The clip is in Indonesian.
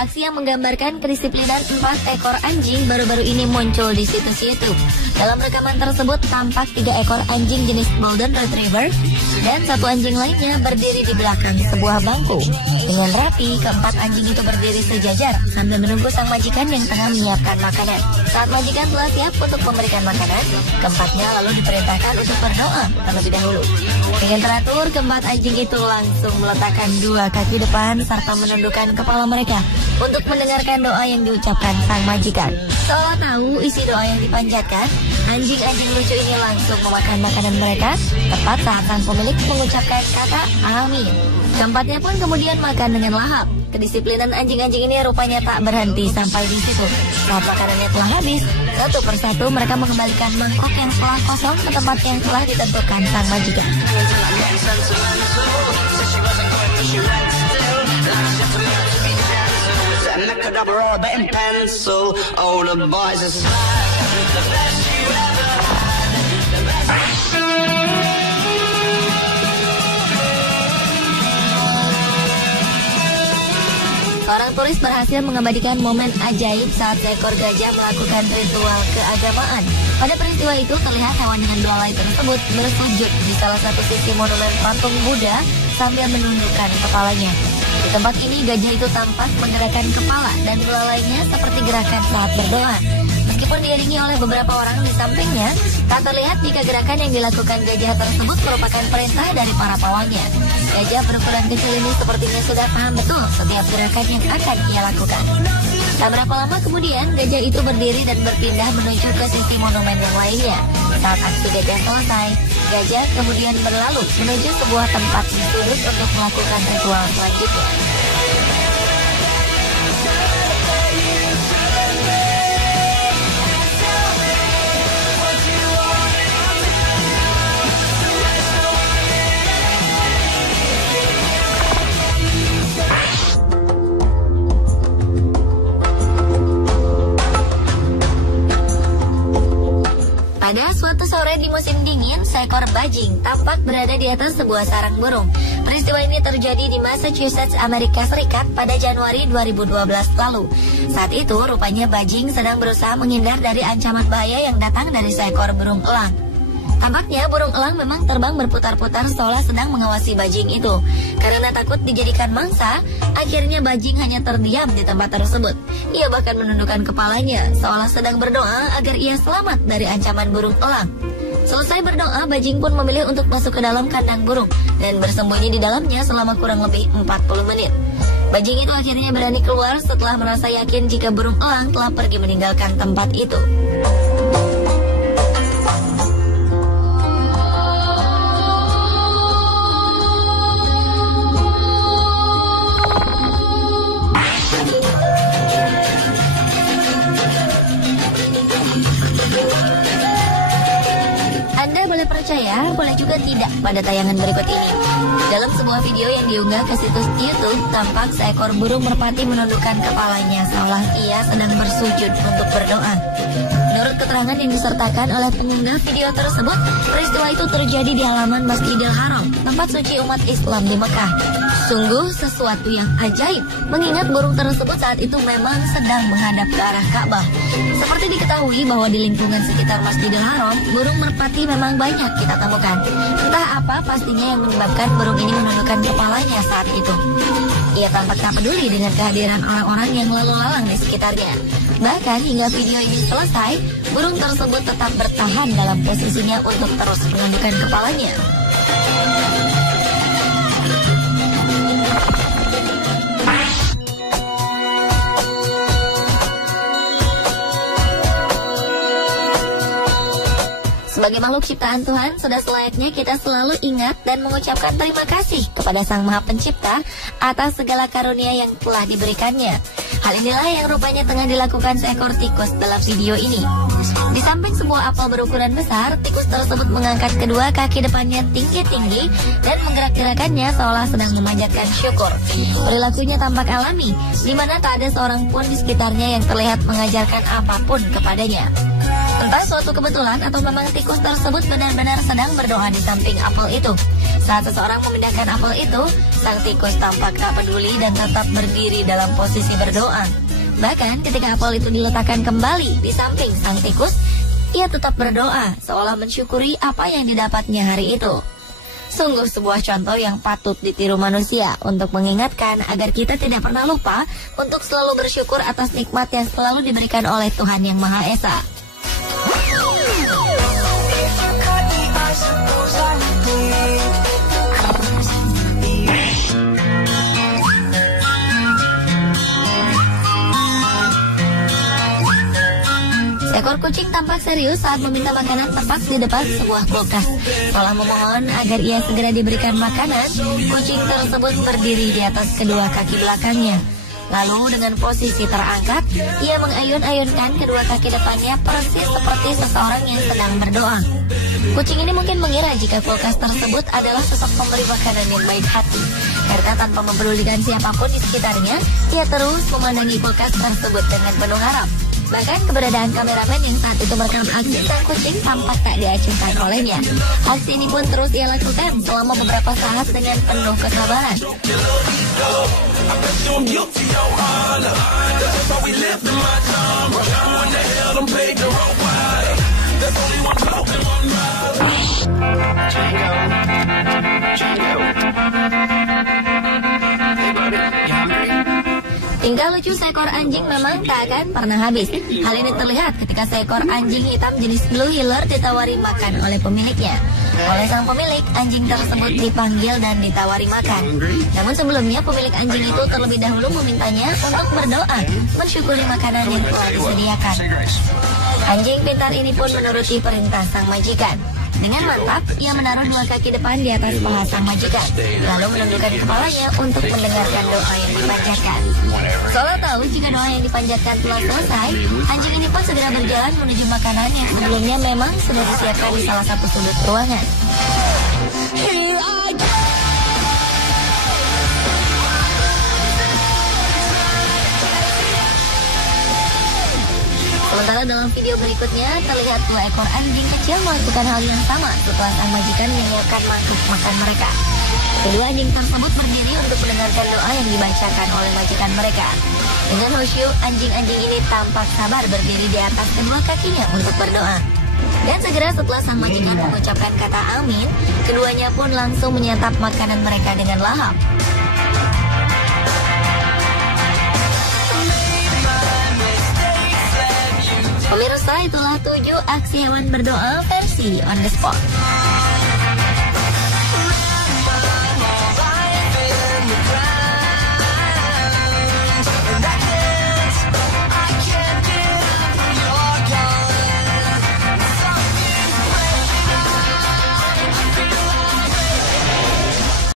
Sebuah aksi yang menggambarkan kedisiplinan 4 ekor anjing baru-baru ini muncul di situs YouTube. Dalam rekaman tersebut tampak 3 ekor anjing jenis Golden Retriever dan 1 anjing lainnya berdiri di belakang sebuah bangku. Dengan rapi, keempat anjing itu berdiri sejajar sambil menunggu sang majikan yang tengah menyiapkan makanan. Saat majikan telah siap untuk memberikan makanan, keempatnya lalu diperintahkan untuk berdoa terlebih dahulu. Dengan teratur, keempat anjing itu langsung meletakkan 2 kaki depan serta menundukkan kepala mereka untuk mendengarkan doa yang diucapkan sang majikan. Seolah tahu isi doa yang dipanjatkan, anjing-anjing lucu ini langsung memakan makanan mereka tepat saat sang pemilik mengucapkan kata amin. Keempatnya pun kemudian makan dengan lahap. Kedisiplinan anjing-anjing ini rupanya tak berhenti sampai di situ. Saat makanannya telah habis, satu persatu mereka mengembalikan mangkok yang telah kosong ke tempat yang telah ditentukan sang majikan. Seorang turis berhasil mengabadikan momen ajaib saat seekor gajah melakukan ritual keagamaan. Pada peristiwa itu terlihat hewan dengan belalai tersebut bersujud di salah satu sisi monumen patung Buddha sambil menundukkan kepalanya. Di tempat ini gajah itu tampak menggerakkan kepala dan belalainya seperti gerakan saat berdoa. Meskipun diiringi oleh beberapa orang di sampingnya, tak terlihat jika gerakan yang dilakukan gajah tersebut merupakan perintah dari para pawangnya. Gajah berukuran kecil ini sepertinya sudah paham betul setiap gerakan yang akan ia lakukan. Tak berapa lama kemudian, gajah itu berdiri dan berpindah menuju ke sisi monumen yang lainnya. Saat aksi gajah selesai, gajah kemudian berlalu menuju sebuah tempat di sudut untuk melakukan ritual selanjutnya. Pada suatu sore di musim dingin, seekor bajing tampak berada di atas sebuah sarang burung. Peristiwa ini terjadi di Massachusetts, Amerika Serikat pada Januari 2012 lalu. Saat itu, rupanya bajing sedang berusaha menghindar dari ancaman bahaya yang datang dari seekor burung elang. Tampaknya burung elang memang terbang berputar-putar seolah sedang mengawasi bajing itu. Karena takut dijadikan mangsa, akhirnya bajing hanya terdiam di tempat tersebut. Ia bahkan menundukkan kepalanya seolah sedang berdoa agar ia selamat dari ancaman burung elang. Selesai berdoa, bajing pun memilih untuk masuk ke dalam kandang burung dan bersembunyi di dalamnya selama kurang lebih 40 menit. Bajing itu akhirnya berani keluar setelah merasa yakin jika burung elang telah pergi meninggalkan tempat itu. Percaya, boleh juga tidak pada tayangan berikut ini. Dalam sebuah video yang diunggah ke situs YouTube, tampak seekor burung merpati menundukkan kepalanya seolah ia sedang bersujud untuk berdoa. Menurut keterangan yang disertakan oleh pengunggah video tersebut, peristiwa itu terjadi di halaman Masjidil Haram, tempat suci umat Islam di Mekah. Sungguh sesuatu yang ajaib, mengingat burung tersebut saat itu memang sedang menghadap ke arah Ka'bah. Seperti diketahui bahwa di lingkungan sekitar Masjidil Haram, burung merpati memang banyak kita temukan. Entah apa pastinya yang menyebabkan burung ini menundukkan kepalanya saat itu. Ia tampak tak peduli dengan kehadiran orang-orang yang lalu lalang di sekitarnya. Bahkan hingga video ini selesai, burung tersebut tetap bertahan dalam posisinya untuk terus menundukkan kepalanya. Sebagai makhluk ciptaan Tuhan, sudah selayaknya kita selalu ingat dan mengucapkan terima kasih kepada Sang Maha Pencipta atas segala karunia yang telah diberikannya. Hal inilah yang rupanya tengah dilakukan seekor tikus dalam video ini. Di samping sebuah apel berukuran besar, tikus tersebut mengangkat kedua kaki depannya tinggi-tinggi dan menggerak-gerakannya seolah sedang memanjatkan syukur. Perilakunya tampak alami, di mana tak ada seorang pun di sekitarnya yang terlihat mengajarkan apapun kepadanya. Entah suatu kebetulan atau memang tikus tersebut benar-benar sedang berdoa di samping apel itu. Saat seseorang memindahkan apel itu, sang tikus tampak tak peduli dan tetap berdiri dalam posisi berdoa. Bahkan ketika apel itu diletakkan kembali di samping sang tikus, ia tetap berdoa seolah mensyukuri apa yang didapatnya hari itu. Sungguh sebuah contoh yang patut ditiru manusia untuk mengingatkan agar kita tidak pernah lupa untuk selalu bersyukur atas nikmat yang selalu diberikan oleh Tuhan Yang Maha Esa. Seekor kucing tampak serius saat meminta makanan tepat di depan sebuah kulkas. Setelah memohon agar ia segera diberikan makanan, kucing tersebut berdiri di atas kedua kaki belakangnya. Lalu dengan posisi terangkat, ia mengayun-ayunkan kedua kaki depannya persis seperti seseorang yang sedang berdoa. Kucing ini mungkin mengira jika kulkas tersebut adalah sosok pemberi makanan yang baik hati. Karena tanpa mempedulikan siapapun di sekitarnya, ia terus memandangi kulkas tersebut dengan penuh harap. Bahkan keberadaan kameramen yang saat itu merekam aksi sang kucing tampak tak diacuhkan olehnya. Aksi ini pun terus ia lakukan selama beberapa saat dengan penuh kesabaran. Tingkah lucu seekor anjing memang tak akan pernah habis. Hal ini terlihat ketika seekor anjing hitam jenis Blue Heeler ditawari makan oleh pemiliknya. Oleh sang pemilik, anjing tersebut dipanggil dan ditawari makan. Namun sebelumnya pemilik anjing itu terlebih dahulu memintanya untuk berdoa, mensyukuri makanan yang telah disediakan. Anjing pintar ini pun menuruti perintah sang majikan. Dengan mantap, ia menaruh dua kaki depan di atas paha sang majikan, lalu menundukkan kepalanya untuk mendengarkan doa yang dipanjatkan. Seolah tahu jika doa yang dipanjatkan telah selesai, anjing ini pun segera berjalan menuju makanan yang sebelumnya memang sudah disiapkan di salah satu sudut ruangan. Sementara dalam video berikutnya terlihat dua ekor anjing kecil melakukan hal yang sama setelah sang majikan menyiapkan mangkuk makan mereka. Kedua anjing tersebut berdiri untuk mendengarkan doa yang dibacakan oleh majikan mereka. Dengan khusyuk, anjing-anjing ini tampak sabar berdiri di atas kedua kakinya untuk berdoa. Dan segera setelah sang majikan mengucapkan kata amin, keduanya pun langsung menyantap makanan mereka dengan lahap. Pemirsa, itulah 7 aksi hewan berdoa versi on the spot.